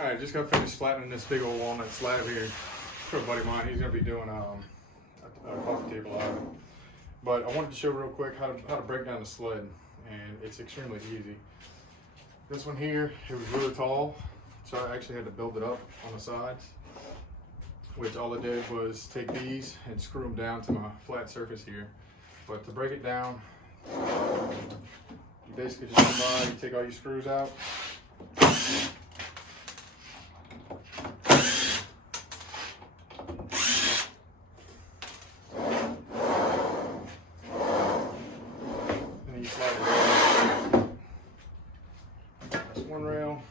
Alright, just got finished flattening this big old walnut slab here for a buddy of mine. He's going to be doing a coffee table out of it. But I wanted to show real quick how to break down the sled, and it's extremely easy. This one here, it was really tall, so I actually had to build it up on the sides, which all I did was take these and screw them down to my flat surface here. But to break it down, you basically just come by, you take all your screws out. And you slide it down. That's one rail.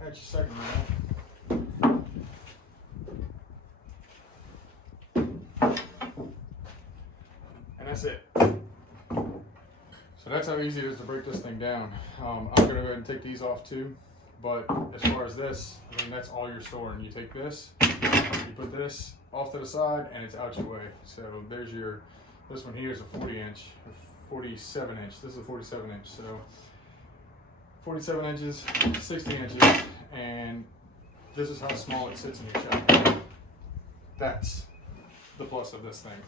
That's your second rail. And that's it. So that's how easy it is to break this thing down. I'm gonna go ahead and take these off too. But as far as this, I mean, that's all you're storing. You take this, you put this off to the side, and it's out your way. So there's your, this one here is a 40 inch, 47 inch. This is a 47 inch. So 47 inches, 60 inches, and this is how small it sits in your shop. That's the plus of this thing.